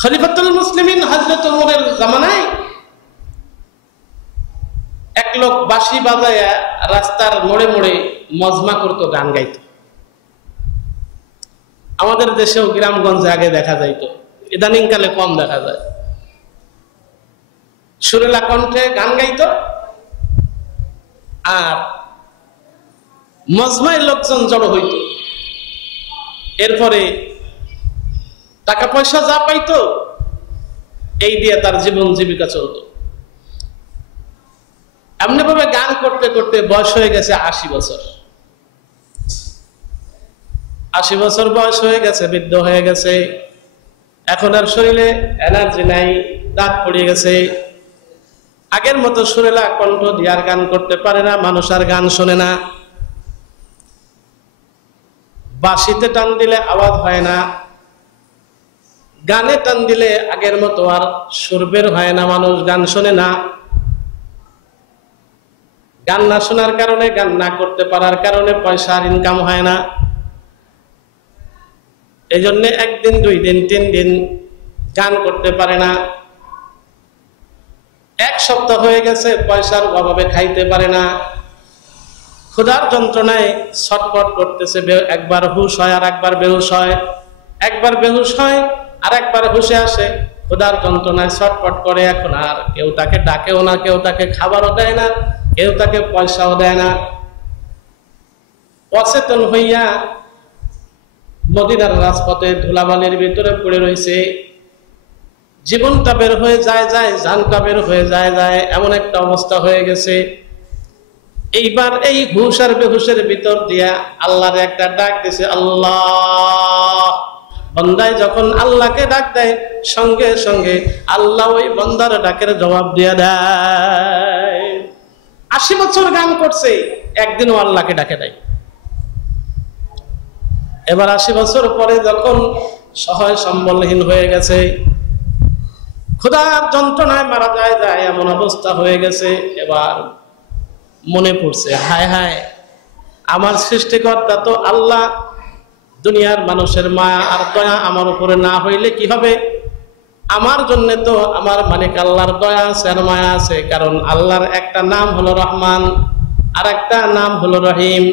খলিফাতুল মুসলিমিন হযরত ওমরের জামানায় এক লোক বাঁশি বাজায়া রাস্তার মোড়ে মোড়ে মজমা করতো, গান গাইতো। আমাদের দেশেও গ্রামগঞ্জে আগে দেখা যাইতো, ইদানিং কালে কম দেখা যায়। সুরেলা কণ্ঠে গান গাইতো, আর মজমায় লোকজন জড়ো হইত। এরপরে টাকা পয়সা যা পাইতো এই দিয়ে তার জীবন জীবিকা চলতো। এমনি ভাবে গান করতে করতে বয়স হয়ে গেছে 80 বছর। 80 বছর বয়স হয়ে গেছে, বৃদ্ধ হয়ে গেছে। এখন আর শরীরে এনার্জি নাই, দাঁত পড়ে গেছে। আগের মতো সুরেলা কণ্ঠ দিয়ে আর গান করতে পারে না, মানুষ আর গান শোনে না। বাঁশিতে টান দিলে আওয়াজ হয় না, গানে টান দিলে আগের মতো আর সুর বের হয় না, মানুষ গান শোনে না। গান না শোনার কারণে, গান না করতে পারার কারণে পয়সার ইনকাম হয় না। এই জন্য একদিন, 2 দিন, 3 দিন গান করতে পারে না। 1 সপ্তাহ হয়ে গেছে, পয়সার অভাবে খাইতে পারে না। ক্ষুধার যন্ত্রণায় ছটফট করতেছে। একবার হুঁশ হয় আর একবার বেহুশ হয়, একবার বেহুশ হয় আর একবার হুঁশে আসে। ক্ষুধার যন্ত্রণায় ছটফট করে। এখন আর কেউ তাকে ডাকেও না, কেউ তাকে খাবারও দেয় না, কেউ তাকে পয়সাও দেয় না। অচেতন হইয়া মদিনার রাজপথে ধুলাবালির ভিতরে পড়ে রয়েছে। জীবনটা বের হয়ে যায়, জানটা বের হয়ে যায়, এমন একটা অবস্থা হয়ে গেছে। এইবার এই হুঁশ আর বেহুশের ভিতর দিয়া আল্লাহর একটা ডাক দিছে, আল্লাহ। বান্দায় যখন আল্লাহকে ডাক দেয়, সঙ্গে সঙ্গে আল্লাহ ওই বান্দার ডাকের জবাব দিয়ে দেয়। 80 বছর গান করছে, একদিনও আল্লাহকে ডাকে দেয়। এবার 80 বছর পরে যখন সহায় সম্বলহীন হয়ে গেছে, ক্ষুধার যন্ত্রণায় মারা যায় এমন অবস্থা হয়ে গেছে, এবার মনে পড়ছে, হায় হায়, আমার সৃষ্টিকর্তা তো আল্লাহ। দুনিয়ার মানুষের মায়া আর দয়া আমার উপরে না হইলে কি হবে? আমার জন্য তো আমার মালিক আল্লাহর দয়া আছে আর মায়া আছে। কারণ আল্লাহর একটা নাম হলো রহমান, আর একটা নাম হলো রহিম।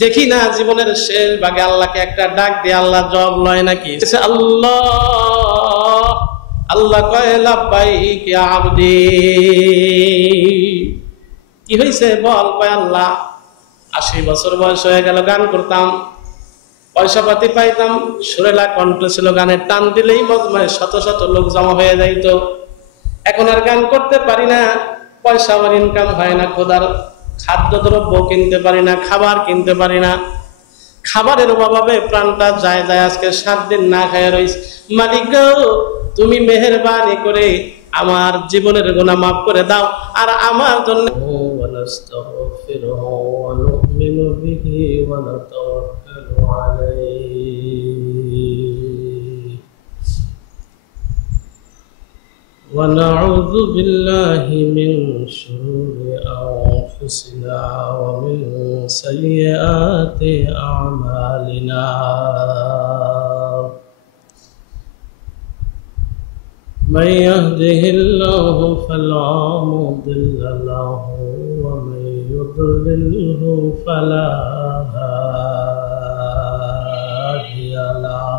দেখি না জীবনের শেষ ভাগে আল্লাহকে একটা ডাক দিয়ে আল্লাহ জবাব লয় নাকি? আল্লাহ, আল্লাহ কয় লাব্বাইক ইয়া আবদি। কি হয়েছে বল? কয় আল্লাহ 80 বছর বয়স হয়ে গেল, গান করতাম, পয়সা পাতি পাইতাম, সুরেলা কণ্ঠ ছিল, গানের টান দিলেই মজমায় শত শত লোক জমা হয়ে যাইতো। এখন আর গান করতে পারি না, পয়সা আমার ইনকাম হয় না, খোদার খাদ্যদ্রব্য কিনতে পারি না, খাবার কিনতে পারি না। খাবারের অভাবে প্রাণটা যায় আজকে 7 দিন না খায় রইছি। মালিক গো, তুমি মেহেরবানি করে আমার জীবনের গুনাহ মাফ করে দাও, আর আমার জন্য ونعوذ بالله من شرور أنفسنا ومن سيئات أعمالنا من يهده الله فلا مضل له ومن يضلله فلا هادي له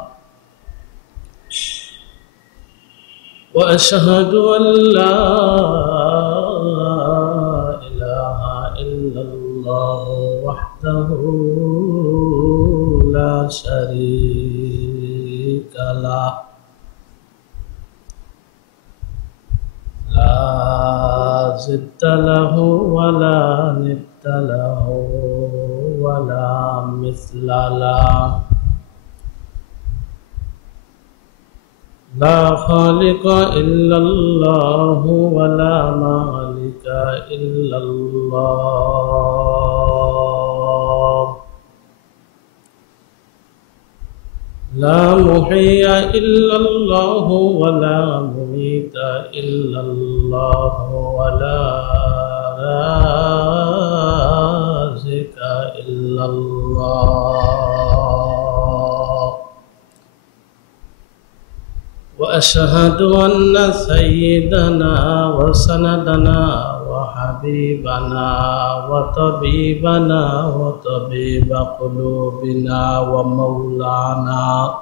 وأشهد أن لا إله إلا الله وحده لا شريك له لا ضد له ولا ند له ولا مثل له لا خالق إلا الله ولا مالك إلا الله لا محيي إلا الله ولا مميت إلا الله ولا رازق إلا الله وأشهد أن سيدنا وسندنا وحبيبنا وطبيبنا وطبيب قلوبنا ومولانا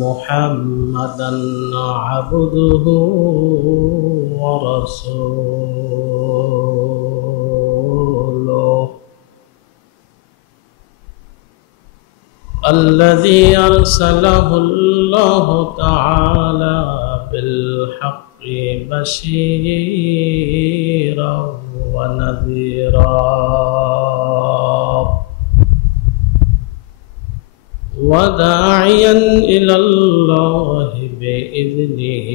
محمدا عبده ورسوله الذي أرسله الله تعالى بالحق بشيرا ونذيرا وداعيا إلى الله بإذنه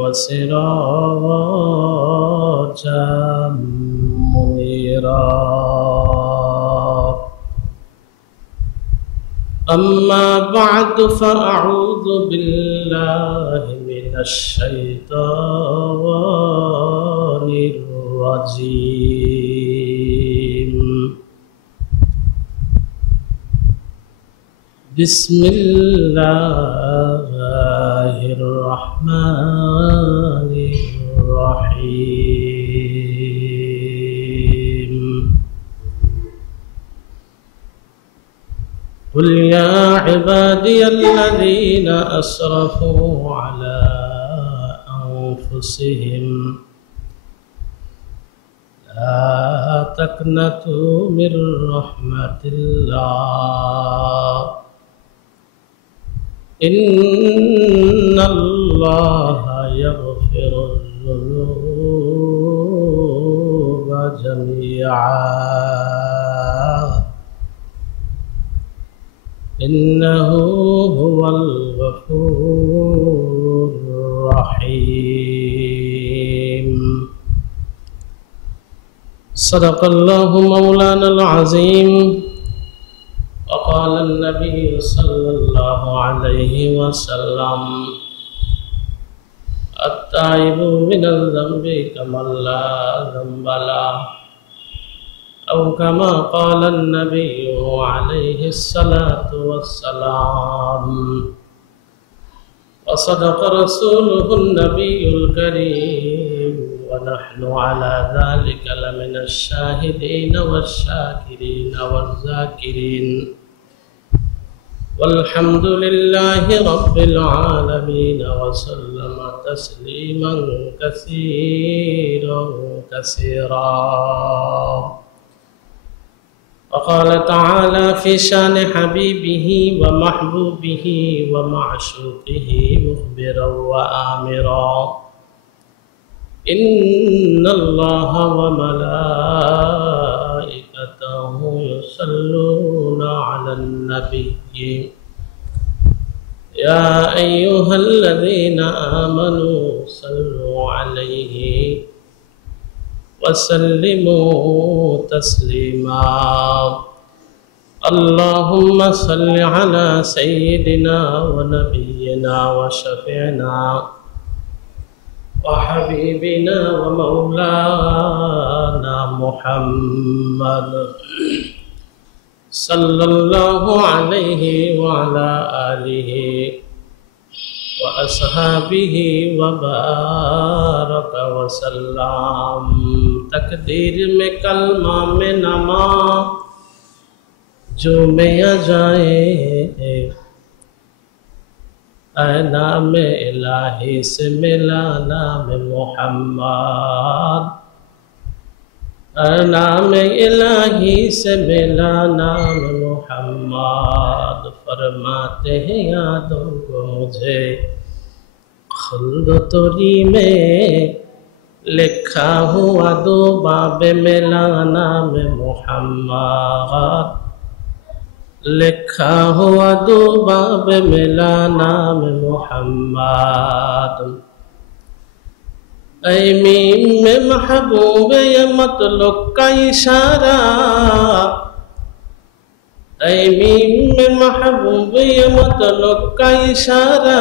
وسراجا منيرا أما بعد فأعوذ بالله من الشيطان الرجيم بسم الله الرحمن الرحيم قل يا عبادي الذين أسرفوا على أنفسهم لا تقنطوا من رحمة الله إن الله يغفر الذنوب جميعا إنه هو الغفور الرحيم صدق الله مولانا العظيم وقال النبي صلى الله عليه وسلم التائب من الذنب كمن لا ذنب له أو كما قال النبي عليه الصلاة والسلام وصدق رسوله النبي الكريم ونحن على ذلك لمن الشاهدين والشاكرين والذاكرين والحمد لله رب العالمين وسلم تسليما كثيرا كثيرا وقال تعالى في شان حبيبه ومحبوبه ومعشوقه مخبرا وآمرا إن الله وملائكته يصلون على النبي يا أيها الذين آمنوا صلوا عليه وسلموا تسليما اللهم صل على سيدنا ونبينا وشفيعنا وحبيبنا ومولانا محمد صلى الله عليه وعلى آله وأصحابه وبارك وسلم تقدیر میں کلمہ میں نما جو میں آ جائے اے نام الہی سے ملا نام محمد اے نام الہی سے ملا نام محمد فرماتے ہیں یادوں کو مجھے خلد توری میں لکھا ہوا دو باب ملا نام محمد لکھا ہوا دو باب ملا نام محمد اے میم میں محبوب یہ مطلق کا اشارہ اے میم میں محبوب یہ مطلق کا اشارہ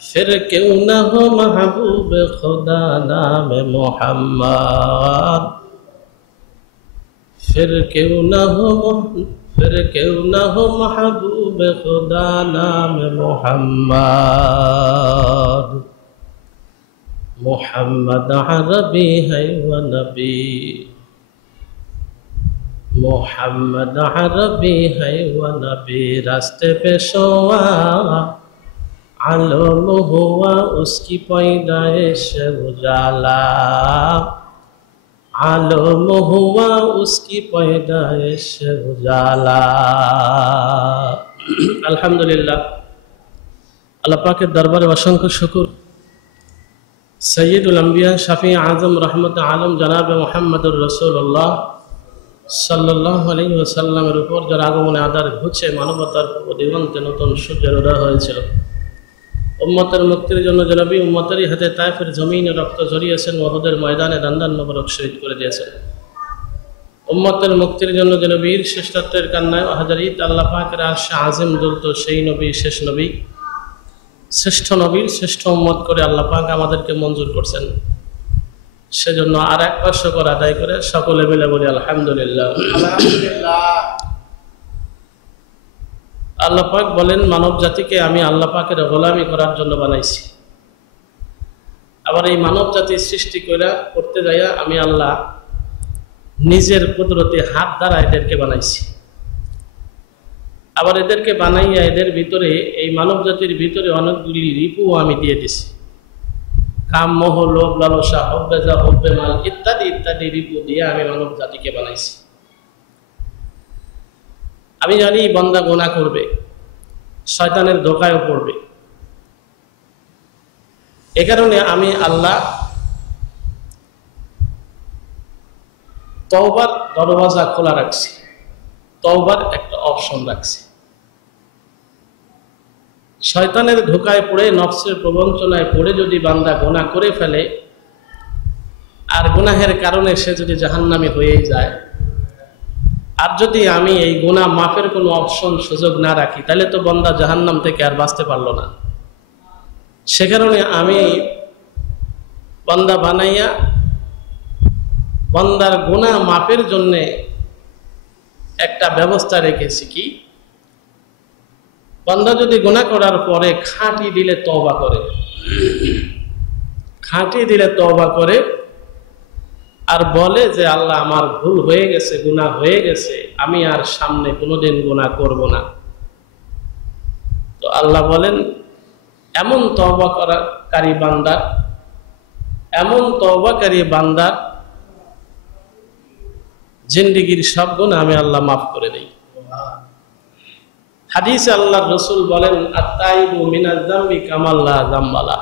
پھر کیوں نہ ہو محبوب خدا نام محمد फिर क्यों न हो महबूब खुदा नाम मोहम्मद। मोहम्मद अरबी है व नबी, मोहम्मद अरबी है व नबी। रास्ते पे सोआ आलम हुआ उसकी पैदाइश उजाला, आलम हुआ उसकी पैदाइश उजाला। अल्हम्दुलिल्लाह, अल्लाह पाक के दरबार असंख्य शुक्र। सैयदुल अंबिया शफी आजम रहमत आलम जनाब मुहम्मदुर रसूलुल्लाह সাল্লাল্লাহু আলাইহি ওয়াসাল্লামের উপর যার আগমনে আদার ঘুরছে মানবতার দিগন্তে নতুন সূর্যের উদয় হয়েছিল। উম্মতের মুক্তির জন্য যে নবী উম্মতেরই হাতে তায়েফের জমিনে রক্ত ঝরিয়েছেন, ওহদের ময়দানে দান্দান মোবারক শহীদ করে দিয়েছেন। উম্মতের মুক্তির জন্য যে নবীর শ্রেষ্ঠত্বের কান্নায় হাজারিত আল্লাহ পাকের আরশে আজিম দুলত সেই নবী, শেষ নবী, শ্রেষ্ঠ নবীর শ্রেষ্ঠ উম্মত করে আল্লাহ পাক আমাদেরকে মঞ্জুর করছেন। সেজন্য আর একবার শুকর আদায় করে সকলে মিলে বলি আলহামদুলিল্লাহ। আল্লাহ পাক বলেন, মানব জাতিকে আমি আল্লাহ পাকের গোলামি করার জন্য বানাইছি। আবার এই মানব জাতি সৃষ্টি করতে যাইয়া আমি আল্লাহ নিজের কুদরতি হাত দ্বারা এদেরকে বানাইছি। আবার এদেরকে বানাইয়া এদের ভিতরে, এই মানব জাতির ভিতরে অনেকগুলি রিপুও আমি দিয়ে দিছি। কাম, মোহ, লোভ, লালসা, হব্বেজা, হব্বেমাল ইত্যাদি ইত্যাদি রিপু দিয়ে আমি মানব জাতিকে বানাইছি। আমি জানি বান্দা গুনাহ করবে, শয়তানের ধোকায়ও পড়বে। এ কারণে আমি আল্লাহ তওবার দরওয়াজা খোলা রাখছি, তওবার একটা অপশন রাখছি। শয়তানের ধোকায় পড়ে, নফসের প্রবঞ্চনায় পড়ে যদি বান্দা গুনাহ করে ফেলে আর গুনাহের কারণে সে যদি জাহান্নামী হয়ে যায়, আর যদি আমি এই গুনাহ মাফের কোনো অপশন সুযোগ না রাখি, তাহলে তো বান্দা জাহান্নাম থেকে আর বাঁচতে পারলো না। সে কারণে আমি বান্দা বানাইয়া বান্দার গুনাহ মাফের জন্যে একটা ব্যবস্থা রেখেছি। কি? বান্দা যদি গুনাহ করার পরে খাঁটি দিলে তওবা করে, খাঁটি দিলে তওবা করে আর বলে যে আল্লাহ আমার ভুল হয়ে গেছে, গুনাহ হয়ে গেছে, আমি আর সামনে কোনোদিন গুনাহ করব না, তো আল্লাহ বলেন এমন তওবাকারী বান্দা, এমন তওবাকারী বান্দার জিন্দেগীর সব গুনাহ আমি আল্লাহ মাফ করে দেই। হাদিসে আল্লাহর রাসূল বলেন, আত-তাইবু মিনাজ যামবি কামাল লা যামবা লা।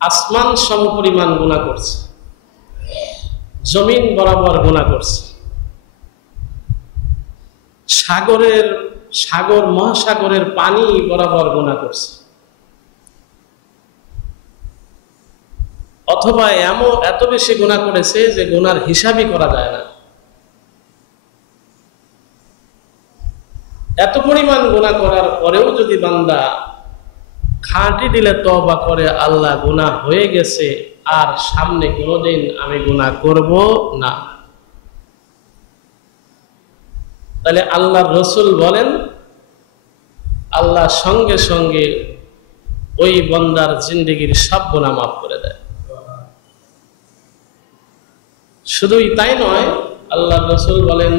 আসমান সমপরিমাণ গুনাহ করছে, জমিন বরাবর গুনাহ করছে, সাগর মহাসাগরের পানি বরাবর গুনাহ করছে, অথবা এত বেশি গুনাহ করেছে যে গুনার হিসাবই করা যায় না। এত পরিমাণ গুনাহ করার পরেও যদি বান্দা খাঁটি দিলে তওবা করে, আল্লাহ গুনাহ হয়ে গেছে আর সামনে কোনোদিন আমি গুনাহ করব না, তাহলে আল্লাহর রাসূল বলেন আল্লাহ সঙ্গে সঙ্গে ওই বান্দার জিন্দেগীর সব গুনাহ মাফ করে দেয়। শুধুই তাই নয়, আল্লাহর রাসূল বলেন,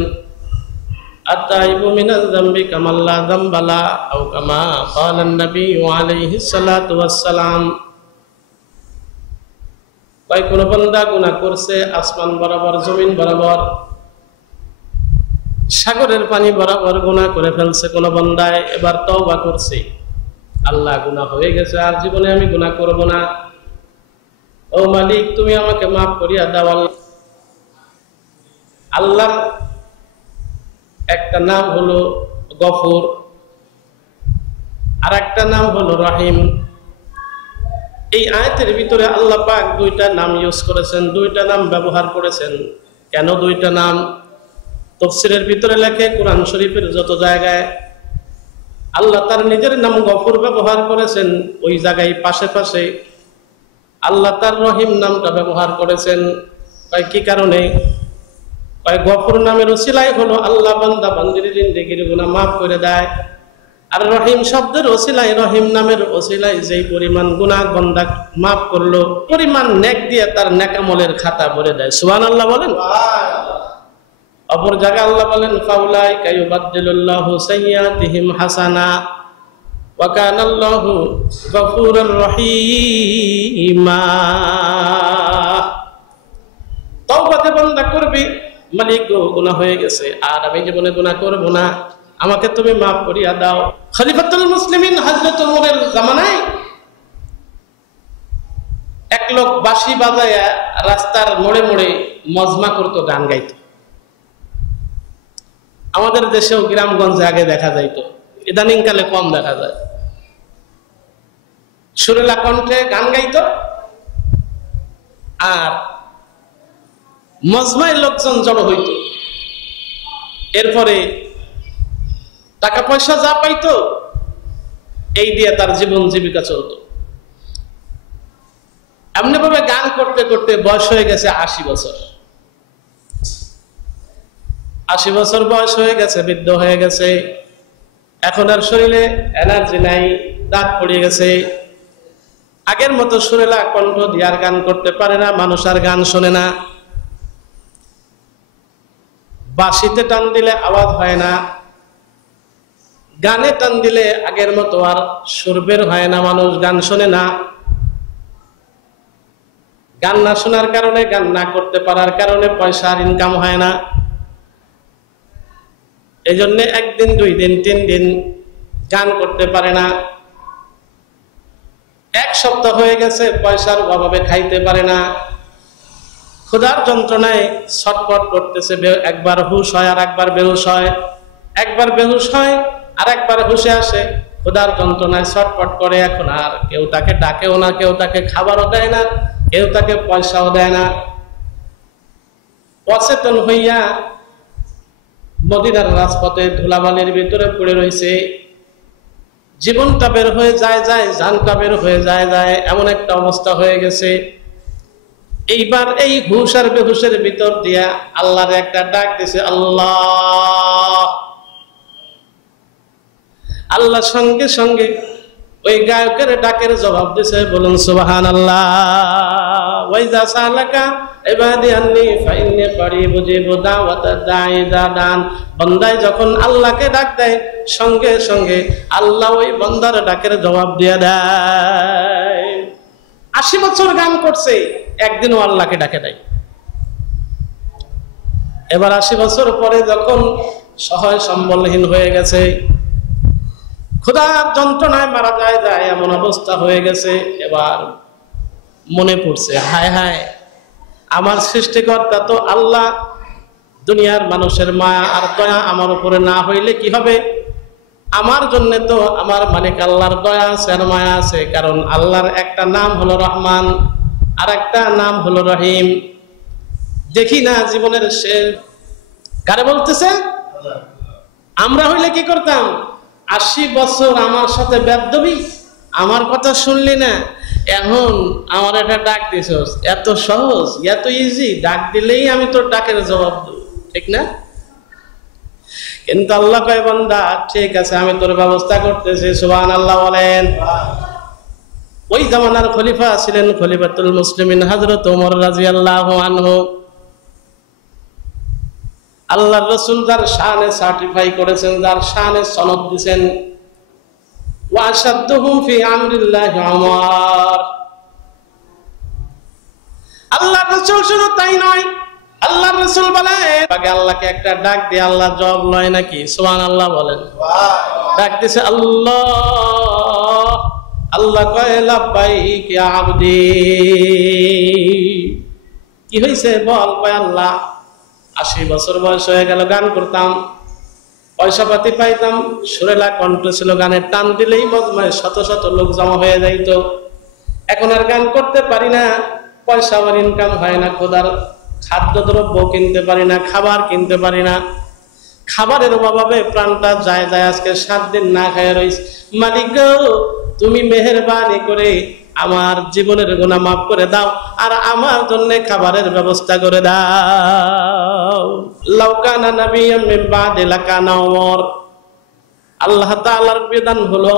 আত-তাইবু মিনাজ যামবি কামাল লা যামবা লা, আও কামা ক্বালা an-নবী আলাইহিস সালাতু ওয়াস সালাম। তাই কোন বান্দা গুনাহ করছে আসমান বরাবর, জমিন বরাবর, সাগরের পানি বরাবর গুনাহ করে ফেলছে কোন বান্দায়, এবার তওবা করছে, আল্লাহ গুনাহ হয়ে গেছে, আর জীবনে আমি গুনাহ করব না, ও মালিক তুমি আমাকে মাফ করিয়া দাও। আল্লাহর একটা নাম হলো গফুর, আর একটা নাম হলো রহিম। এই আয়াতের ভিতরে আল্লাহ পাক দুইটা নাম ইউজ করেছেন, দুইটা নাম ব্যবহার করেছেন। কেন দুইটা নাম? তাফসীরের ভিতরে লেখে, কোরআন শরীফের যত জায়গায় আল্লাহ তার নিজের নাম গফুর ব্যবহার করেছেন, ওই জায়গায় পাশে পাশে আল্লাহ তার রহিম নামটা ব্যবহার করেছেন। তাই কি কারণে? গফুর নামের ওসিলাই হলো আল্লাহ বান্দা বান্দির জিন্দেগির গুনাহ মাফ করে দেয়। আর রহিম শব্দের ওসিলাই, রহিম নামের ওসিলাই যেই পরিমাণ গুনাহ বান্দা মাফ করলো পরিমাণ নেক দিয়ে তার নেকামলের খাতা ভরে দেয়। সুবহানাল্লাহ বলেন। অপর জায়গায় আল্লাহ বলেন ফাউলাইকা ইউবাদদিলুল্লাহু সাইয়্যাতিহিম হাসানা ওয়া কানাল্লাহু গফুরুর রহিমা। তওবাতে বান্দা করবে, মালিক গো গুনাহ হয়ে গেছে, আর আমি জীবনে গুনাহ করব না, আমাকে তুমি মাফ করিয়া দাও। খলিফাতুল মুসলিমিন হযরত ওমরের জামানায় এক লোক বাঁশি বাজায়া রাস্তার মোড়ে মোড়ে মজমা করত, গান গাইত। আমাদের দেশেও গ্রামগঞ্জে আগে দেখা যাইত, ইদানিং কালে কম দেখা যায়। সুরেলা কণ্ঠে গান গাইত, আর মজমায় লোকজন জড়ো হইত। এরপরে টাকা পয়সা যা পাইতো এই দিয়ে তার জীবন জীবিকা চলত। এমনি ভাবে গান করতে করতে বয়স হয়ে গেছে 80 বছর। 80 বছর বয়স হয়ে গেছে, বৃদ্ধ হয়ে গেছে, এখন আর শরীরে এনার্জি নাই, দাঁত পড়ে গেছে। আগের মতো সুরেলা কণ্ঠ দিয়ে আর গান করতে পারে না, মানুষ আর গান শোনে না। বাঁশিতে টান দিলে আওয়াজ হয় না, গানে টান দিলে আগের মতো আর সুর বের হয় না, মানুষ গান শোনে না। গান না শোনার কারণে, গান না করতে পারার কারণে পয়সার ইনকাম হয় না। এই জন্য একদিন, 2 দিন, 3 দিন গান করতে পারে না। 1 সপ্তাহ হয়ে গেছে, পয়সার অভাবে খাইতে পারে না, ক্ষুধার যন্ত্রণায় ছটফট করতেছে। একবার হুশ হয় আর একবার বেহুশ হয়, একবার বেহুশ হয় আর একবার হুশে আসে। ক্ষুধার যন্ত্রণায় ছটফট করে। এখন আর কেউ তাকে ডাকেও না, কেউ তাকে খাবারও দেয় না, কেউ তাকে পয়সাও দেয় না। অচেতন হইয়া মদিনার রাজপথে ধুলাবালির ভিতরে পড়ে রয়েছে। জীবনটা বের হয়ে যায়, জানটা বের হয়ে যায়, এমন একটা অবস্থা হয়ে গেছে। এইবার এই হুশ আর বেহুশের ভিতর দিয়া আল্লাহর একটা ডাক দিছে, আল্লাহ। আল্লাহ সঙ্গে সঙ্গে ওই গায়কের ডাকের জবাব দিছে, বলুন সুবহানাল্লাহ। ওয়াইজা সালাকা ইবাদি আন্নী ফাইন্নী করিব উজিবু দাওয়াতাদ দাঈ ইযা দান। বান্দায় যখন আল্লাহকে ডাক দেয়, সঙ্গে সঙ্গে আল্লাহ ওই বান্দার ডাকের জবাব দিয়ে দেয়। 80 বছর গান করছে, একদিনও আল্লাহকে ডাকে নাই। এবার 80 বছর পরে যখন সহায় সম্বলহীন হয়ে গেছে, ক্ষুধার যন্ত্রণায় মারা যায় এমন অবস্থা হয়ে গেছে, এবার মনে পড়ছে, হায় হায়, আমার সৃষ্টিকর্তা তো আল্লাহ, দুনিয়ার মানুষের মায়া আর দয়া আমার উপরে না হইলে কি হবে? আমার জন্য তো আমার মালিক আল্লাহর দয়া আছে আর মায়া আছে। কারণ আল্লাহর একটা নাম হলো রহমান, আর একটা নাম হলো রহিম। দেখি না জীবনের শেষ কারে বলতেছে? আমরা হইলে কি করতাম? 80 বছর আমার সাথে বেয়াদবি, আমার কথা শুনলি না, এখন আমার একটা ডাক দিছস, এত সহজ, এত ইজি, ডাক দিলেই আমি তোর ডাকের জবাব দেব, ঠিক না? কিন্তু আল্লাহ কয়, বান্দা ঠিক আছে, আমি তোর ব্যবস্থা করতেছি। সুবহানাল্লাহ বলেন। ওই জামানার খলিফা ছিলেন খলিফাতুল মুসলিমিন হযরত ওমর রাদিয়াল্লাহু আনহু। আল্লাহর রাসূল যার শানে সার্টিফাই করেছেন, যার শানে সনদ দিয়েছেন, ওয়া আশাদ্দুহুম ফি আমরিল্লাহি উমর। আল্লাহর রাসূল শুধু তাই নয়, আল্লাহর রাসূল বলে আগে আল্লাহকে একটা ডাক দিয়ে আল্লাহ জবাব লয় নাকি? সুবহানাল্লাহ বলেন। ডাক দিছে আল্লাহ, আল্লাহ কয় লাব্বাইক ইয়া আবদি। কি হইছে বল? কয় আল্লাহ 80 বছর বয়স হয়ে গেল, গান করতাম, পয়সা পাতি পাইতাম, সুরেলা কণ্ঠ ছিল, গানের টান দিলেই মজমায় শত শত লোক জমা হয়ে যাইত। এখন আর গান করতে পারি না, পয়সা আমার ইনকাম হয় না, খোদার খাদ্যদ্রব্য কিনতে পারি না, খাবার কিনতে পারি না, খাবারের অভাবে প্রাণটা যায় আজকে 7 দিন না খায় রইছি। মালিক গো, তুমি মেহেরবানি করে আমার জীবনের গুনাহ মাফ করে দাও আর আমার জন্য খাবারের ব্যবস্থা করে দাও। লাউ কানা নাবিয়্যাম মিন বাদি লাকানা ওমর। আল্লাহ তাআলার বিধান হলো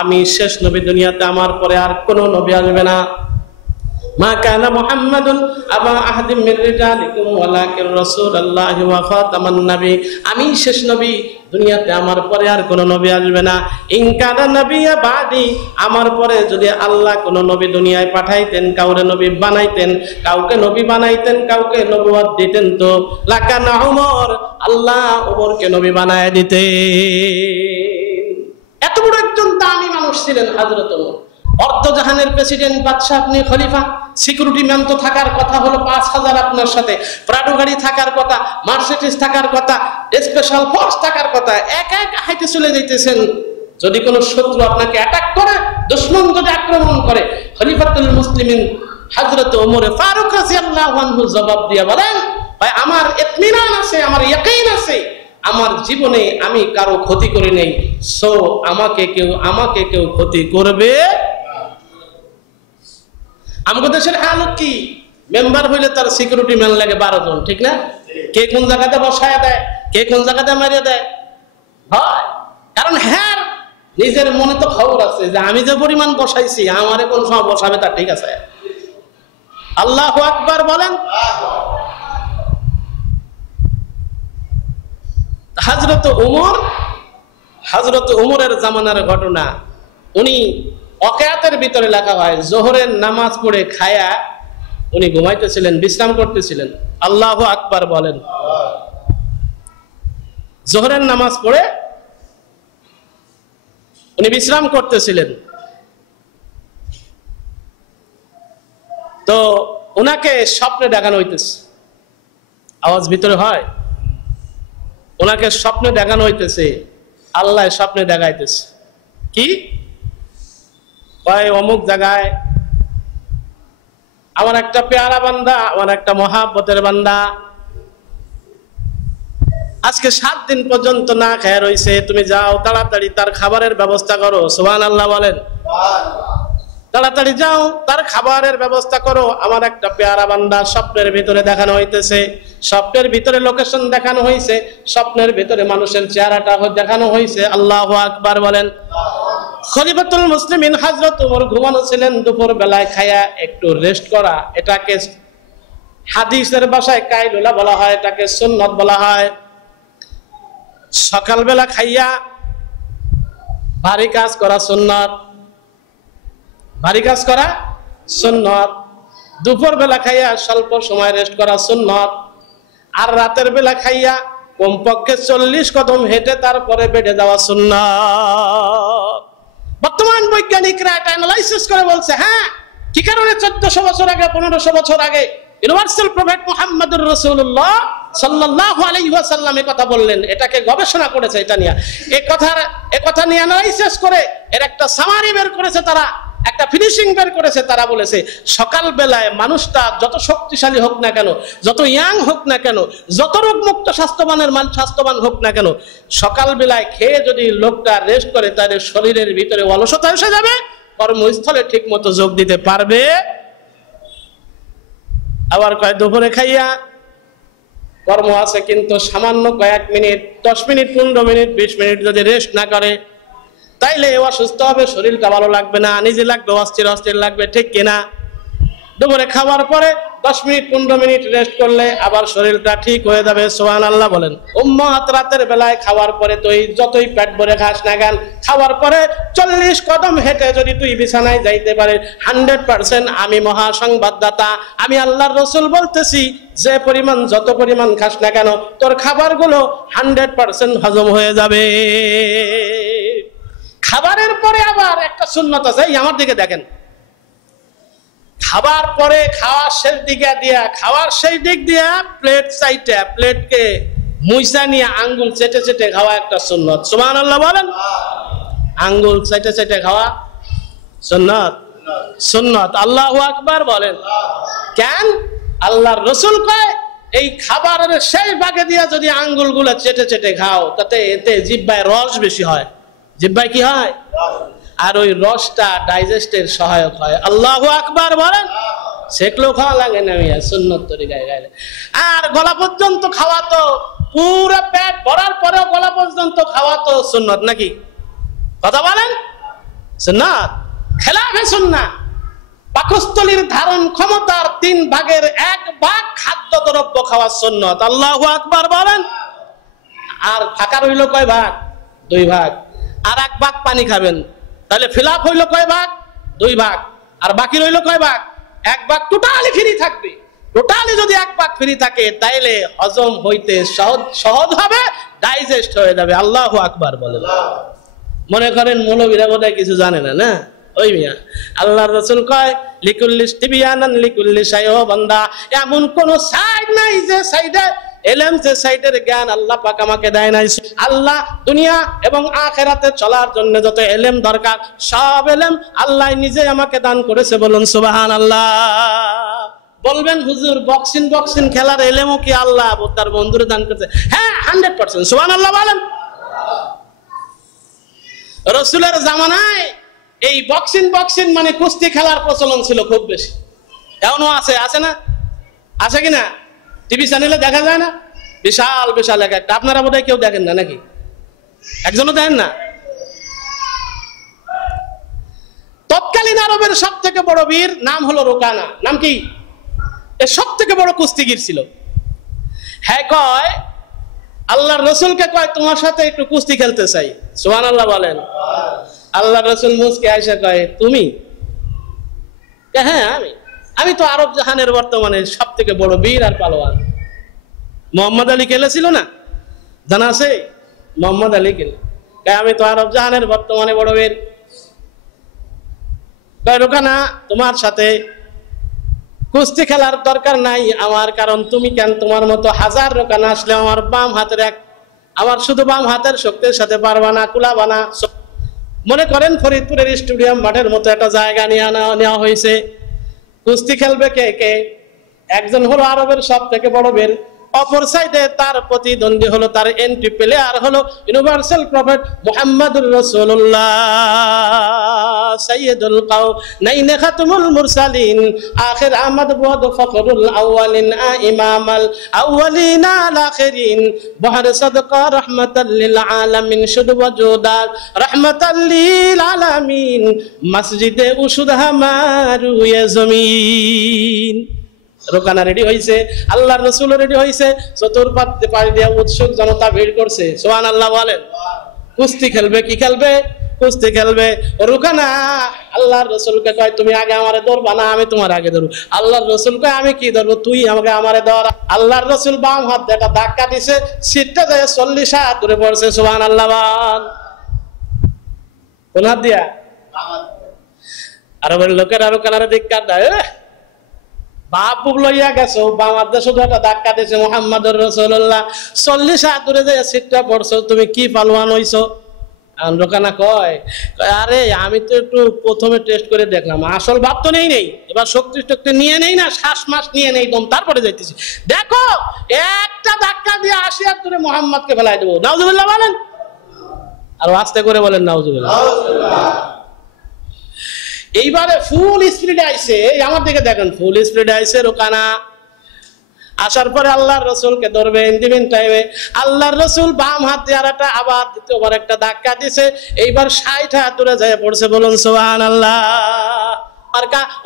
আমি শেষ নবী, দুনিয়াতে আমার পরে আর কোন নবী আসবে না। মা কানা মুহাম্মাদুন আবা আহাদিম মির রিজালিকুম ওয়ালাকিন রাসূলুল্লাহি ওয়া খাতামান নবী। আমি শেষ নবী, দুনিয়াতে আমার পরে আর কোন নবী আসবে না। ইন কানা নাবিয়্যা বাদি, আমার পরে যদি আল্লাহ কোন নবী দুনিয়ায় পাঠাইতেন, কাউরে নবী বানাইতেন, কাউকে নবী বানাইতেন, কাউকে নবুয়ত দিতেন, তো লাকানা ওমর, আল্লাহ ওমরকে নবী বানায় দিতেন। এত বড় একজন দামি মানুষ ছিলেন হযরত ওমর। অর্ধজাহানের প্রেসিডেন্ট, বাদশা, আপনি খলিফা, সিকিউরিটি ম্যান তো থাকার কথা হলো 5000 আপনার সাথে, প্রাডো গাড়ি থাকার কথা, মার্সিডিজ থাকার কথা, স্পেশাল ফোর্স থাকার কথা, একা একা হাইটে চলে যাইতেছেন। যদি কোনো শত্রু আপনাকে অ্যাটাক করে, দুশমন যদি আক্রমণ করে, খলিফাতুল মুসলিমিন হযরত ওমর ফারুক রাদিয়াল্লাহু আনহু জবাব দিয়ে বলেন, ভাই আমার ইতমিনান আছে, আমার ইয়াকিন আছে, আমার জীবনে আমি কারো ক্ষতি করি নাই, সো আমাকে কেউ ক্ষতি করবে। আমাদের দেশের হালত কি, মেম্বার হইলে তার সিকিউরিটি ম্যান লাগে 12 জন, ঠিক না? কে কোন জায়গাতে বসায় দেয়, কে কোন জায়গাতে মারিয়ে দেয়, হয় কারণ হ্যাঁ নিজের মনে তো খবর আছে যে আমি যে পরিমাণ বসাইছি আমারে কোন সময় বসাবে তা ঠিক আছে। আল্লাহু আকবার বলেন। হযরত ওমরের জামানার ঘটনা, উনি ওয়াকিয়াতের ভিতরে লেখা হয় জোহরের নামাজ পড়ে খায়া উনি ঘুমাইতেছিলেন, বিশ্রাম করতেছিলেন। আল্লাহু আকবার বলেন। জোহরের নামাজ পড়ে উনি বিশ্রাম করতেছিলেন, তো ওনাকে স্বপ্নে দেখানো হইতেছে। আওয়াজ ভিতরে হয়? ওনাকে স্বপ্নে দেখানো হইতেছে, আল্লাহ স্বপ্নে দেখাইতেছে কি, অমুক জায়গায় আমার একটা পেয়ারা বান্দা, আমার একটা মহাব্বতের বান্দা আজকে 7 দিন পর্যন্ত না খেয়ে রইছে, তুমি যাও তাড়াতাড়ি তার খাবারের ব্যবস্থা করো। সুবহানাল্লাহ বলেন। তাড়াতাড়ি যাও তার খাবারের ব্যবস্থা করো। আমার একটা পেয়ারা বান্দা স্বপ্নের ভিতরে দেখানো হইতেছে, স্বপ্নের ভিতরে লোকেশন দেখানো হয়েছে, স্বপ্নের ভিতরে মানুষের চেহারাটা দেখানো হয়েছে। আল্লাহু আকবার বলেন। খলিফাতুল মুসলিমিন হযরত ওমর ঘুমানো ছিলেন, দুপুর বেলায় খায়া একটু রেস্ট করা, এটাকে হাদিসের ভাষায় কাইলুলা বলা হয়, এটাকে সুন্নাত বলা হয়। সকালবেলা খাইয়া ভারী কাজ করা সুন্নাত, ভারী কাজ করা সুন্নাত। দুপুর বেলা খাইয়া স্বল্প সময় রেস্ট করা সুন্নাত। আর রাতের বেলা খাইয়া কমপক্ষে 40 কদম হেঁটে তারপরে বেডে যাওয়া সুন্নাত। বর্তমান বৈজ্ঞানিকরা এটা অ্যানালাইসিস করে বলছে, হ্যাঁ কি কারণে 1400 বছর আগে, 1500 বছর আগে ইউনিভার্সাল প্রফেট মুহাম্মদুর রাসূলুল্লাহ সাল্লাল্লাহু আলাইহি ওয়াসাল্লাম এই কথা বললেন। এটাকে গবেষণা করেছে, এটা নিয়ে এই কথা নিয়ে অ্যানালাইসিস করে এর একটা সামারি বের করেছে, তারা একটা ফিনিশিং বের করেছে। তারা বলেছে সকাল বেলায় মানুষটা যত শক্তিশালী হোক না কেন, যত ইয়াং হোক না কেন, যত রোগমুক্ত স্বাস্থ্যবান হোক না কেন, সকাল বেলায় খেয়ে যদি লোকটা রেস্ট করে তাদের শরীরের ভিতরে অলসতা এসে যাবে, কর্মস্থলে ঠিক মতো যোগ দিতে পারবে। আবার কয় দুপুরে খাইয়া কর্ম আছে কিন্তু সামান্য কয়েক মিনিট, 10 মিনিট, 15 মিনিট, 20 মিনিট যদি রেস্ট না করে তাইলে অসুস্থ হবে, শরীরটা ভালো লাগবে না, নিজে লাগবে অস্থির অস্থির লাগবে, ঠিক কিনা? দুপুরে খাওয়ার পরে 10 মিনিট 15 মিনিট রেস্ট করলে আবার শরীরটা ঠিক হয়ে যাবে। সুবহানাল্লাহ বলেন। উম্মত রাতের বেলায় খাওয়ার পরে তুই যতই পেট ভরে খাস না কেন, খাওয়ার পরে 40 কদম হেঁটে যদি তুই বিছানায় যাইতে পারে, 100% আমি মহা সংবাদদাতা, আমি আল্লাহর রাসূল বলতেছি, যে পরিমাণ যত পরিমাণ খাস না কেন তোর খাবারগুলো 100% হজম হয়ে যাবে। খাবারের পরে আবার একটা সুন্নাত আছে, আমার দিকে দেখেন। খাবার পরে খাওয়ার শেষ দিক দিয়া প্লেট চাইটা, প্লেটকে মুইসা নিয়ে আঙ্গুল চেটে চেটে খাওয়া একটা সুন্নাত। সুবহানাল্লাহ বলেন। আঙ্গুল চেটে চেটে খাওয়া সুন্নাত। আল্লাহু আকবার বলেন। কেন? আল্লাহর রাসূল কয় এই খাবারের শেষ ভাগে দিয়া যদি আঙ্গুলগুলো চেটে চেটে খাও, তাতে এতে জিহ্বায় রস বেশি হয়। জিহ্বায় কি হয়? আর ওই রসটা ডাইজেস্টের সহায়ক হয়। আল্লাহু আকবার বলেন। সেকলো খাওয়া লাগে না মিয়া, সুন্নত তরিকায় গায়ে। আর গলা পর্যন্ত খাওয়া তো, পুরো পেট ভরার পরেও গলা পর্যন্ত খাওয়া তো সুন্নত নাকি? কথা বলেন, সুন্নাত, খেলাফে সুন্নাহ। পাকস্থলীর ধারণ ক্ষমতার 3 ভাগের 1 ভাগ খাদ্য দ্রব্য খাওয়া সুন্নাত। আল্লাহু আকবার বলেন। আর ফাঁকা রইল কয় ভাগ? 2 ভাগ। আর 1 ভাগ পানি খাবেন, তাহলে ফিলাপ হইল কয় ভাগ? 2 ভাগ। আর বাকি রইল কয় ভাগ? 1 ভাগ টোটালি ফ্রি থাকবে। টোটালি যদি 1 ভাগ ফ্রি থাকে তাইলে হজম হইতে সহজ হবে, ডাইজেস্ট হয়ে যাবে। আল্লাহু আকবার বলেন। মনে করেন মৌলবীরা বোধহয় কিছু জানে না, না? ওই মিয়া, আল্লাহর রাসূল কয় লিকুল্লি তিবিয়ানান লিকুল্লি শাই, ও বান্দা, এমন কোন সাইড নাই যে সাইডে এলেম, যে সাইডের জ্ঞান আল্লাহ পাক আমাকে দেয় নাই। আল্লাহ দুনিয়া এবং আখিরাতে চলার জন্য যত এলেম দরকার সব এলেম আল্লাহ নিজে আমাকে দান করেছে। বলুন সুবহানাল্লাহ। বলবেন হুজুর বক্সিং খেলার এলেমও কি আল্লাহ তার বন্ধুরে দান করেছে? হ্যাঁ, 100%। সুবহানাল্লাহ বলেন। রাসূলের জামানায় এই বক্সিং মানে কুস্তি খেলার প্রচলন ছিল খুব বেশি। এখনো আছে না? আছে কিনা? টিভি চ্যানেলে দেখা যায় না? বিশাল বিশাল একটা। আপনারা বোধহয় কেউ দেখেন না নাকি? একজনও দেখেন না? তৎকালীন আরবের সব থেকে বড় বীর নাম হলো রোকানা। নাম কি? এ সব থেকে বড় কুস্তিগির ছিল। হ্যাঁ, কয় আল্লাহর রাসূলকে কয় তোমার সাথে একটু কুস্তি খেলতে চাই। সুবহানাল্লাহ বলেন। আল্লাহর রাসূল মুসকে আয়েশা কয় তুমি? হ্যাঁ, আমি তো আরব জাহানের বর্তমানে সব থেকে বড় বীর আর পালোয়ান। মোহাম্মদ আলী কেলে ছিল না, জানা আছে? মোহাম্মদ আলী কেলে। আমি তো আরব জাহানের বর্তমানে বড় বীর। রোকানা, তোমার সাথে কুস্তি খেলার দরকার নাই আমার, কারণ তুমি কেন, তোমার মতো হাজার রোকানা আসলে আমার বাম হাতের আমার শুধু বাম হাতের শক্তির সাথে পারবা না, কুলাবা না। মনে করেন ফরিদপুরের স্টেডিয়াম মাঠের মতো একটা জায়গা নেওয়া হয়েছে। কুস্তি খেলবে কে? একজন হলো আরবের সব থেকে বড় বীর, অপর সাইডে তার প্রতিদ্বন্দ্বী হলো, তার এন্ট্রি প্লেয়ার হলো ইউনিভার্সাল প্রফেট মুহাম্মদুর রাসূলুল্লাহ সাইয়্যিদুল কাওনাইন খাতামুল মুরসালিন আখির আহমদ বুদ ফখরুল আউয়ালিন ইমামাল আউয়ালিন আল আখিরিন বহর সাদকা রাহমাতাল লিল আলামিন শুদ ওয়াজুদাত রাহমাতাল লিল আলামিন মসজিদে উশুদ হামারু ইয়ে জমিন। রোকানা রেডি হয়েছে, আল্লাহর রাসূল রেডি হয়েছে, চতুর্পাশে পাড়ি দিয়ে উৎসুক জনতা ভিড় করছে। সুবহানাল্লাহ বলেন। কুস্তি খেলবে, কি খেলবে? কুস্তি খেলবে। রোকানা আল্লাহর রাসূলকে কয় তুমি আগে আমারে ধরবা না আমি তোমার আগে ধরব। আল্লাহর রাসূল কয় আমি কি ধরবো, তুই আমারে ধর। আল্লাহর রাসূল বাম হাত দিয়ে একটা ধাক্কা দিছে, সিটটা যায় 40 হাত দূরে পড়ছে। সুবহানাল্লাহ বল। কোন হাত দিয়া? আরবের লোকেরা রোকানারে ধিক্কার দেয়, বাপ লইয়া গেছো, বাংলাদেশ শুধু একটা ধাক্কা দিয়েছে মুহাম্মদুর রাসূলুল্লাহ 40 হাত দূরে যায় সিটটা পড়ছো, তুমি কি পালোয়ান হইছো? রোকানা কয় আরে আমি তো একটু প্রথমে টেস্ট করে দেখলাম, আসল ভাব তো নেই, এবার শক্তি নিয়ে নেই না, শ্বাস মাস নিয়ে নেই দম, তারপরে যাইতেছি। দেখো একটা ধাক্কা দিয়ে 80 হাত দূরে মুহাম্মদকে ফেলাই দেবো। নাউজুবিল্লাহ বলেন। আর আস্তে করে বলেন নাউজুবিল্লাহ। এইবারে ফুল স্পিডে আইছে, আমার দিকে দেখেন, ফুল স্পিডে আইছে রোকানা। আসার পরে আল্লাহর রাসূলকে ধরবে, ইন্দিমিন টাইমে আল্লাহর রাসূল বাম হাত দিয়ে আরেকটা আবার দ্বিতীয়বার একটা ধাক্কা দিছে, এইবার 60 হাত দূরে যায় পড়ছে। বলুন সুবহানাল্লাহ। আর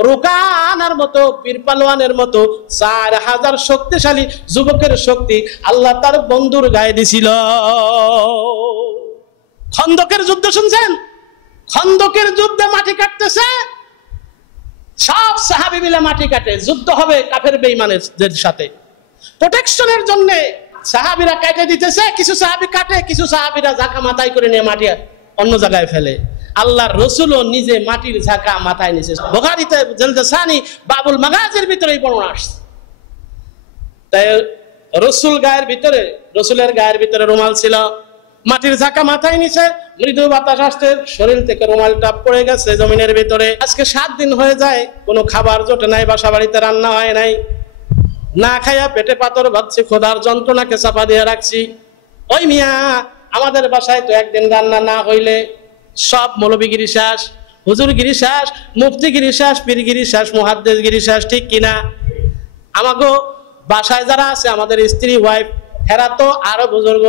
রোকানার মতো বীর পালোয়ানের মতো 4000 শক্তিশালী যুবকের শক্তি আল্লাহ তার বন্ধুর গায়ে দিছিল। খন্দকের যুদ্ধ শুনছেন? খন্দকের যুদ্ধে মাটি কাটতেছে, সব সাহাবী মিলে মাটি কাটে, যুদ্ধ হবে কাফের বেঈমানদের সাথে। প্রোটেকশনের জন্য সাহাবীরা কেটে দিতেছে, কিছু সাহাবী কাটে, কিছু সাহাবীরা ঝাঁকা মাথায় করে নিয়ে মাটি অন্য জায়গায় ফেলে। আল্লাহর রাসূলও নিজে মাটির ঝাঁকা মাথায় নিয়েছে। বুখারীতে জলদে সানি বাবুল মাগাজির ভিতরে এই বর্ণনা আসছে। তাই রাসূলের গায়ের ভিতরে রুমাল ছিল, মাটির ঝাঁকা মাথায় নিচে, মৃদু বাতাস আসছে, শরীর থেকে রুমালটা পড়ে গেছে জমিনের ভিতরে। আজকে 7 দিন হয়ে যায়, কোনো খাবার জোটে নাই, বাসা বাড়িতে রান্না হয় নাই, না খাইয়া পেটে পাথর ভাবছি, খোদার যন্ত্রণাকে চাপা দিয়ে রাখছি। ওই মিয়া, আমাদের বাসায় তো একদিন রান্না না হইলে সব মৌলবীগিরি শেষ, হুজুরগিরি শেষ, মুফতিগিরি শেষ, পীরগিরি শেষ, মুহাদ্দিসগিরি শেষ, ঠিক কিনা? আমাগো বাসায় যারা আছে আমাদের স্ত্রী ওয়াইফ এরা তো আরো বুজুর্গ,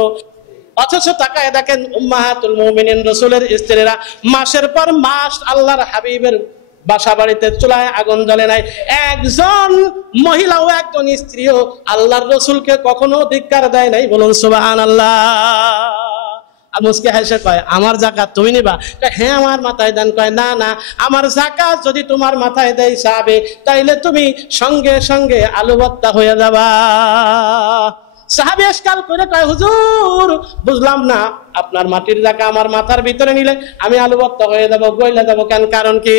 অথচ তাকায় দেখেন উম্মাহাতুল মুমিনিন রাসূলের স্ত্রীরা মাসের পর মাস আল্লাহর হাবিবের বাসা বাড়িতে চুলায় আগুন জ্বলে নাই। একজন মহিলা ও একজন স্ত্রীও আল্লাহর রাসূলকে কখনো ধিক্কার দেয় নাই। বলুন সুবহানাল্লাহ। মুসকে হাসে কয় আমার যাকাত তুমি নিবা? হ্যাঁ আমার মাথায় দেন। কয় না না, আমার যাকাত যদি তোমার মাথায় দেয় সাহাবে, তাইলে তুমি সঙ্গে সঙ্গে আলু ভর্তা হয়ে যাবা। সাহাবী এসকাল করে কয় হুজুর বুঝলাম না, আপনার মাটির জাকা আমার মাথার ভিতরে নিলে আমি আলু ভর্তা হয়ে যাবো, গইলা যাবো কেন? কারণ কি?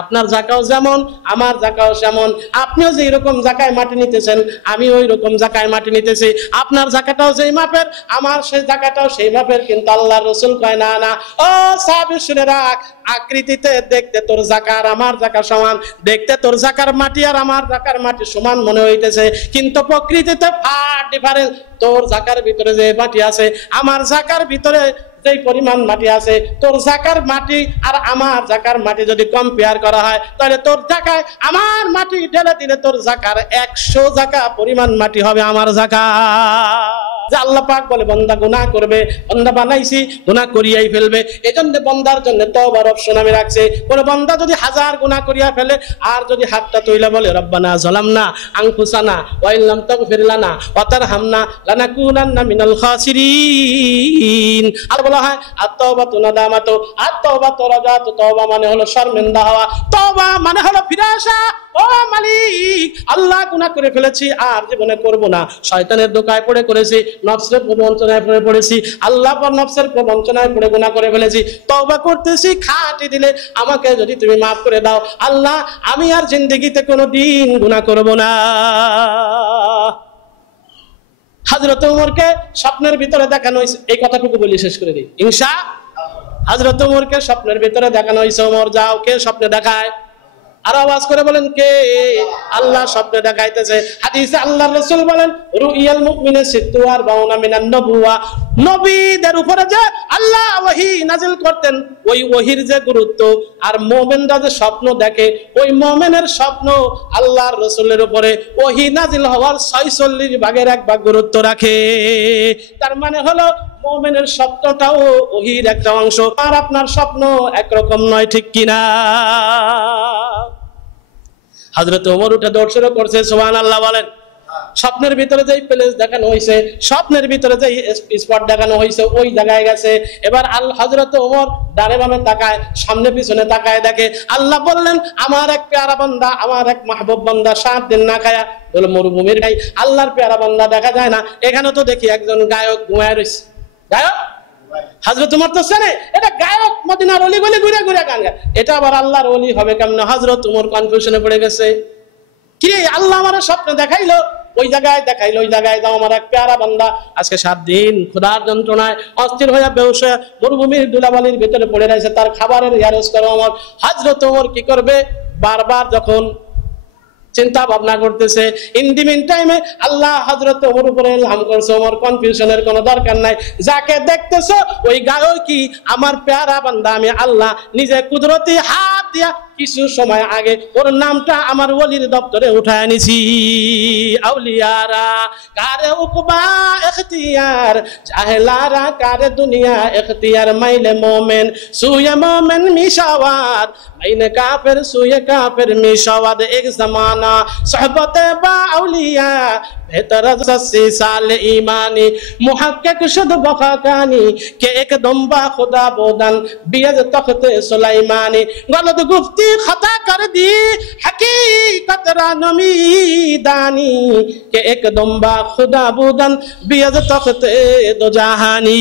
আপনার জাকাও যেমন আমার জাকাও যেমন, আপনিও যে এরকম জাকায় মাটি নিতেছেন আমি ওই রকম জাকায় মাটি নিতেছি। আপনার জাকাটাও যেই মাপের, আমার সেই জাকাটাও সেই মাপের। কিন্তু আল্লাহর রাসূল কয় না না, ও সাহাবী শুনে রাখ, আকৃতিতে দেখতে তোর জাকা আর আমার জাকা সমান, দেখতে তোর জাকার মাটি আর আমার জাকার মাটি সমান মনে হইতেছে, কিন্তু প্রকৃতিতে ফার ডিফারেন্স। তোর জাকার ভিতরে যে মাটি আছে, আমার জাকার ভিতরে যেই পরিমাণ মাটি আছে, তোর জাকার মাটি আর আমার জাকার মাটি যদি কম্পেয়ার করা হয়, তাহলে তোর জাকায় আমার মাটি ঢেলে দিলে তোর জাকার 100 জাকা পরিমাণ মাটি হবে আমার জাকা। যে আল্লাহ পাক বলে বান্দা গুনাহ করবে, বান্দা বানাইছি গুনাহ করিয়াই ফেলবে, এজন্য বান্দার জন্য তওবার অপশন আমি রাখছি। কোন বান্দা যদি 1000 গুনাহ করিয়া ফেলে আর যদি হাতটা তুইলা বলে রব্বানা যালামনা আনফুসানা ওয়া ইল্লাম তাগফির লানা ওয়া তারহামনা লানাকুনান্না মিনাল খাসিরিন, আর বলা হয় আত-তাওবাতু নাদামাতু, আত-তাওবাতু রাজাতু। তওবা মানে হলো শর্মিন্দা হওয়া, তওবা মানে হলো ফিরে আসা। ও মালিক, আল্লাহ গুনাহ করে ফেলেছি আর জীবনে করব না, শয়তানের ধোঁকায় পড়ে করেছি, নফসের প্রবঞ্চনায় পড়ে পড়েছি, আল্লাহ পর নফসের প্রবঞ্চনায় পড়ে গুনাহ করে ফেলেছি, তওবা করতেছি, খাঁটি দিলে আমাকে যদি তুমি মাফ করে দাও আল্লাহ, আমি আর জিন্দেগিতে কোনোদিন গুনাহ করব না। হযরত ওমরকে স্বপ্নের ভিতরে দেখানো হয়েছে, এই কথাটুকু বলি শেষ করে দিই ইনশাআল্লাহ। হযরত ওমরকে স্বপ্নের ভিতরে দেখানো হয়েছে, ওমর যাও, কে স্বপ্নে দেখায়? আর আওয়াজ করে বলেন কে? আল্লাহ স্বপ্নে দেখাইতেছে। হাদিসে আল্লাহর রাসূল বলেন রুইয়াল মুমিনে সিত্তু আর বাউনা মিনান নবুওয়া, নবীদের উপরে যে আল্লাহ ওহী নাযিল করতেন, ওই ওহীর যে গুরুত্ব আর মুমিনরা যে স্বপ্ন দেখে, ওই মুমিনের স্বপ্ন আল্লাহর রাসূলের উপরে ওহী নাযিল হওয়ার 46 ভাগের 1 ভাগ গুরুত্ব রাখে। তার মানে হলো মুমিনের স্বপ্নটাও ওহীর একটা অংশ, আর আপনার স্বপ্ন একরকম নয়, ঠিক কিনা? হযরত ওমর উঠে দৌড় শুরু করছে, সুবহানাল্লাহ বলেন। স্বপ্নের ভিতরে যেই প্লেস দেখানো হয়েছে, স্বপ্নের ভিতরে যেই স্পট দেখানো হয়েছে, ওই জায়গায় গেছে। এবার হযরত ওমর ডানে বামে তাকায়, সামনে পিছনে তাকায়, দেখে আল্লাহ বললেন আমার এক পেয়ারা বান্দা, আমার এক মাহবুব বান্দা 7 দিন না খায়া বলে মরুভূমির গাই, আল্লাহর পেয়ারা বান্দা দেখা যায় না। এখানে তো দেখি একজন গায়ক ঘুমায় রয়েছে। গায়ক হযরত ওমর তো জানে এটা গায়ক, মদিনার অলি গলি ঘুরে ঘুরে গান গায়, এটা আবার আল্লাহর ওলি হবে কেমনে? হযরত ওমর কনফিউশনে পড়ে গেছে। কি আল্লাহ আমার স্বপ্নে দেখাইলো, ওই জায়গায় দেখাইলো, ওই জায়গায় যাও, আমার এক পেয়ারা বান্দা আজকে 7 দিন ক্ষুধার যন্ত্রণায় অস্থির হয়ে বেহুশ হয়ে মরুভূমির ধুলাবালির ভিতরে পড়ে রয়েছে, তার খাবারের ইয়ারজ করো ওমর। হযরত ওমর কি করবে? বারবার যখন চিন্তা ভাবনা করতেছে, ইন দি মিন টাইমে আল্লাহ হযরত ওমর উপরে ইলহাম করছে, ওমর কনফিউশনের কোনো দরকার নাই, যাকে দেখতেছো ওই গায়কই আমার পেয়ারা বান্দা, আমি আল্লাহ নিজে কুদরতি হাত দিয়া কিছু সময় আগে ওর নামটা আমার ওলির দপ্তরে উঠায় নিছি। আউলিয়ারা কারে উকবা ইখতিয়ার, জাহেলারা কারে দুনিয়া ইখতিয়ার, মাইলে মোমেন সুয়ে মোমেন মিশাওয়াত, মাইনে কাফের সুয়ে কাফের মিশাওয়াত। এক জামানা সোহবতে বা আউলিয়া বেহতর সসি সাল ইমানি, মুহাক্কিক শুদ বখাকানি কে এক দম্বা খুদা बोदन बियद तख्त सुलाइमानी, गलत गुफ्ती खता कर दी हकीकत रानमी दानी के एक दम्बा खुदा बोदन बियद तख्त दो जहानी।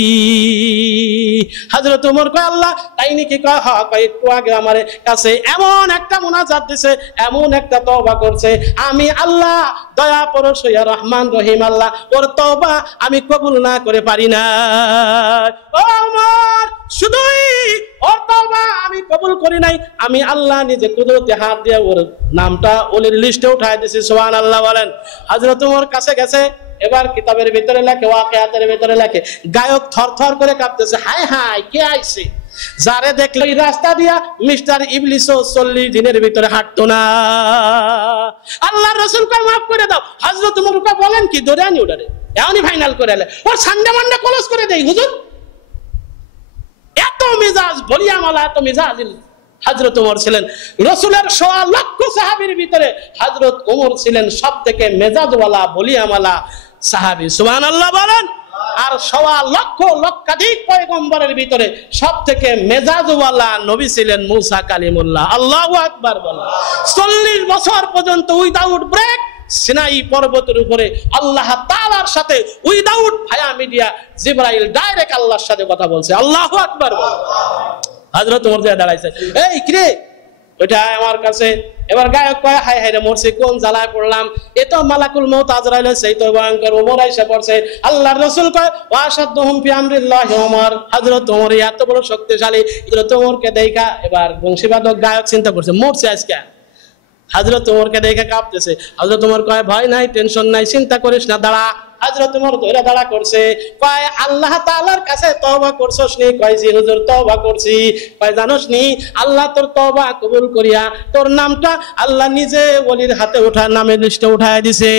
হযরত ওমর কয় আল্লাহ তাই নাকি? কয় হ্যাঁ। কয় একটু আগে আমার কাছে এমন একটা মুনাজাত দিছে, এমন একটা তওবা করছে, আমি আল্লাহ দয়া পরশ হইয়া রহমান রহিম আল্লাহ ওর তওবা আমি কবুল না করে পারি না। ও ওমর, শুধুই ওর তওবা আমি কবুল করি নাই, আমি আল্লাহ নিজে কুদরতে হাত দিয়ে ওর নামটা ওলির লিস্টে উঠায় দিয়েছি। সুবহানাল্লাহ বলেন। হযরত ওমর কাছে গেছে, এবার কিতাবের ভিতরে লেখে, ওয়াকিয়াতের ভিতরে লেখে, গায়ক থরথর করে কাঁপতেছে, হায় হায় কে আইছে? যারে দেখলে ওই রাস্তা দিয়া মিস্টার ইবলিসও 40 দিনের ভিতরে হাঁটতো না। আল্লাহর রাসূলকে মাফ করে দাও। হযরত ওমর বলেন কি ধরে আনি ওটারে এখনই ফাইনাল করে এলে ওর সানডে মানডে ক্লোজ করে দেই হুজুর। এত মেজাজ বলিয়ামালা, এত মেজাজ হযরত ওমর ছিলেন। রাসূলের 1.5 লক্ষ সাহাবীর ভিতরে হযরত ওমর ছিলেন সবথেকে মেজাজওয়ালা বলিয়ামালা সাহাবী। সুবহানাল্লাহ বলেন। আর 1.5 লক্ষ লক্ষাধিক পয়গম্বরের ভিতরে সবথেকে মেজাজওয়ালা নবী ছিলেন মুসা কালিমুল্লাহ। আল্লাহু আকবার বলেন। 40 বছর পর্যন্ত উইদাউট ব্রেক সিনাই পর্বতের উপরে আল্লাহ তাআলার সাথে উইদাউট ভায়া মিডিয়া জিবরাইল ডাইরেক্ট আল্লাহর সাথে কথা বলছে। আল্লাহু আকবার বলেন। হযরত ওমর দাঁড়াইছে, এই কিরে ওইটা আমার কাছে। এবার গায়ক কয়, হায় হায় রে মরছি, কোন জ্বালায় পড়লাম, এ তো মালাকুল মউত আজরাইল, সেই তো ভয়ঙ্কর। ওমর আইসা পড়ছে। আল্লাহর রাসূল কয়, ওয়াশাদুহুম ফি আমরিল্লাহি ওমর। হযরত ওমর এত বড় শক্তিশালী। হযরত ওমরকে দেখা এবার বংশীবাদক গায়ক চিন্তা করছে মরছে আজকে। হযরত ওমরকে দেখে কাঁপতেছে। হযরত ওমর কয়, ভয় নাই, টেনশন নাই, চিন্তা করিস না, দাঁড়া। হযরত ওমর ধরে দাঁড়া করছে। কয়, আল্লাহ তাআলার কাছে তওবা করছস নি? কয়, জি হুজুর তওবা করছি। কয়, জানোস নি আল্লাহ তোর তওবা কবুল করিয়া তোর নামটা আল্লাহ নিজে ওলির হাতে ওঠা নামের লিস্টে উঠায় দিছে।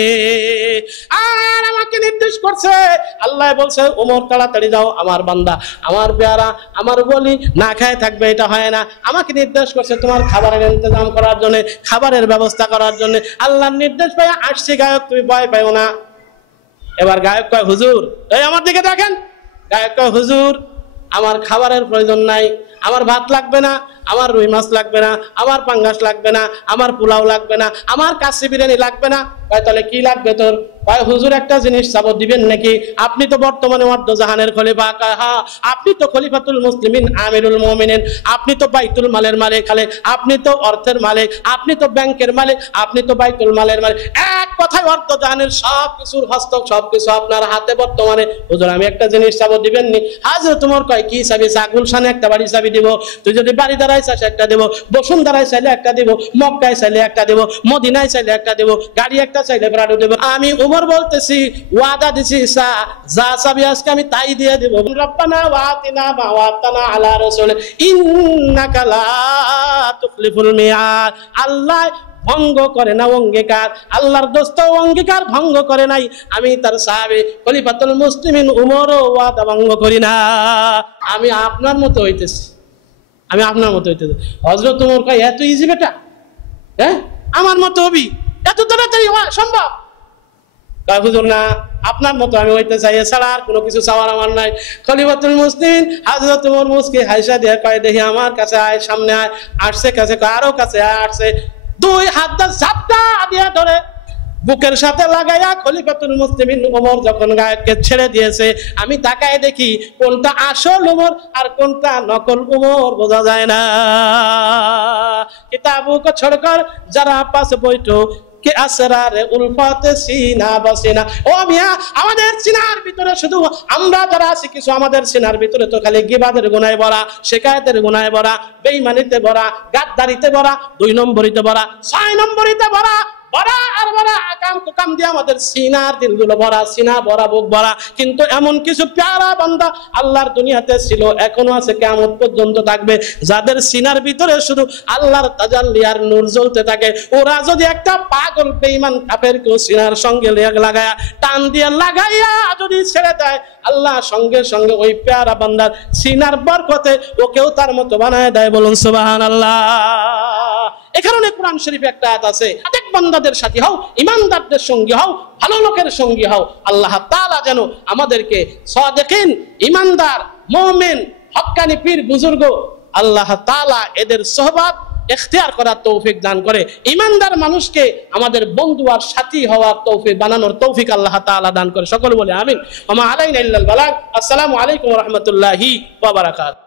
আর আমাকে নির্দেশ করছে, আল্লাহ বলছে, ওমর তাড়াতাড়ি যাও, আমার বান্দা, আমার পেয়ারা, আমার ওলি না খায় থাকবে, এটা হয় না। আমাকে নির্দেশ করছে তোমার খাবারের ইন্তজাম করার জন্য, খাবারের ব্যবস্থা করার জন্য। আল্লাহর নির্দেশ পাই আসছি গায়ক, তুমি ভয় পাও না। এবার গায়ক কয়, হুজুর এই আমার দিকে দেখেন। গায়ক কয়, হুজুর আমার খাবারের প্রয়োজন নাই, আমার ভাত লাগবে না, আমার রুই মাছ লাগবে না, আমার পাঙ্গাস লাগবে না, আমার পোলাও লাগবে না, আমার কাশি বিরিয়ানি লাগবে না। কয়, তাহলে কি লাগবে তোর? কয়, হুজুর একটা জিনিস চাবো, দিবেন নাকি? আপনি তো বর্তমানে জাহানের খলিফা। কয়, হ্যাঁ আপনি তো খলিফাতুল মুসলিমিন আমিরুল মুমিনিন, আপনি তো বাইতুল মালের মালিক, আপনি তো অর্থের মালিক, আপনি তো ব্যাংকের মালিক, আপনি তো বাইতুল মালের মালিক। এক কথায় অর্থ জাহানের সব কিছুর হস্তক, সবকিছু আপনার হাতে বর্তমানে। হুজুর আমি একটা জিনিস চাবো, দিবেন নি? হযরত ওমর কয়, কি চাবি? গুলশানে একটা বাড়ি চাবি দিব। তুই যদি বাড়ি দাঁড়ায় চাস একটা দেবো, বসুন্ধরায় চাইলে একটা দেবো, মক্কায় চাইলে একটা দেবো, মদিনায় চাইলে একটা দেবো, গাড়ি একটা চাইলে ভাড়া দেবো। আমি ওমর বলতেছি, ওয়াদা দিছি, যা চাবি আজকে আমি তাই দিয়ে দেব। রব্বানা ওয়াতিনা মা ওয়াতানা আলা রাসূল ইন্নাকা লা তুখলিফুল মিয়াদ। আল্লাহ ভঙ্গ করে না অঙ্গীকার, আল্লাহর দোস্ত অঙ্গীকার ভঙ্গ করে নাই। আমি তার সাহাবী খলিফাতুল মুসলিমিন উমরও ওয়াদা ভঙ্গ করি না। আমি আপনার মতো হইতেছি, আমি আপনার মতো হইতেছি। হযরত ওমর কয়, এত ইজি বেটা, হ্যাঁ আমার মতো হবি, এত তাড়াতাড়ি সম্ভব? কয়, হুজুর না, আপনার মতো আমি হইতে চাই, এছাড়া আর কোনো কিছু চাওয়ার আমার নাই। খলিফাতুল মুসলিমিন হযরত ওমর মুসকি হাইসা দিয়ে কয়, দেখি আমার কাছে আয়, সামনে আয়। আসছে কাছে, আরো কাছে আসছে, 2 হাত ঝাপটা দিয়ে ধরে বুকের সাথে লাগাইয়া খলিফাতুল মুসলিমিন ওমর যখন গায়ককে ছেড়ে দিয়েছে, আমি তাকায় দেখি কোনটা আসল ওমর আর কোনটা নকল ওমর বোঝা যায় না। কিতাবু কো ছোড়কর যারা পাশে বইটো কে আসরারে উলফাতে সিনা বাসিনা। ও মিয়া, আমাদের সিনার ভিতরে শুধু আমরা যারা আছি কিছু, আমাদের সিনার ভিতরে তো খালি গিবাদের গুনায় ভরা, শিকায়েতের গুনায় ভরা, বেঈমানিতে ভরা, গাদ্দারিতে ভরা, 2 নম্বরিতে ভরা, 6 নম্বরিতে ভরা, ভরা আর ভরা, আকাম কুকাম দিয়ে আমাদের সিনার দিলগুলো ভরা, সিনা ভরা, বুক ভরা। কিন্তু এমন কিছু প্যারা বান্দা আল্লাহর দুনিয়াতে ছিল, এখনো আছে, কিয়ামত পর্যন্ত থাকবে, যাদের সিনার ভিতরে শুধু আল্লাহর তাজাল্লি আর নূর জ্বলতে থাকে। ওরা যদি একটা পাগল বেঈমান কাফেরকে সিনার সঙ্গে লাগায়া, টান দিয়ে লাগাইয়া যদি ছেড়ে দেয়, আল্লাহ সঙ্গে সঙ্গে ওই প্যারা বান্দার সিনার বরকতে ওকেও তার মতো বানায় দেয়। বলুন সুবহানাল্লাহ। এই কারণে কোরআন শরীফে একটা আয়াত আছে, প্রত্যেক বান্দাদের সাথী হও, ইমানদারদের সঙ্গী হও, ভালো লোকের সঙ্গী হও। আল্লাহ তাআলা যেন আমাদেরকে সাদিকিন, ইমানদার, মুমিন, হক্কানি পীর বুজুর্গ, আল্লাহ তাআলা এদের সোহবত ইখতিয়ার করার তৌফিক দান করে। ইমানদার মানুষকে আমাদের বন্ধু আর সাথী হওয়ার তৌফিক, বানানোর তৌফিক আল্লাহ তাআলা দান করে। সকল বলে আমিন। ওয়া মা আলাইনা ইল্লাল বালাগ। আসসালামু আলাইকুম ওয়া রাহমাতুল্লাহি ওয়া বারাকাতুহু।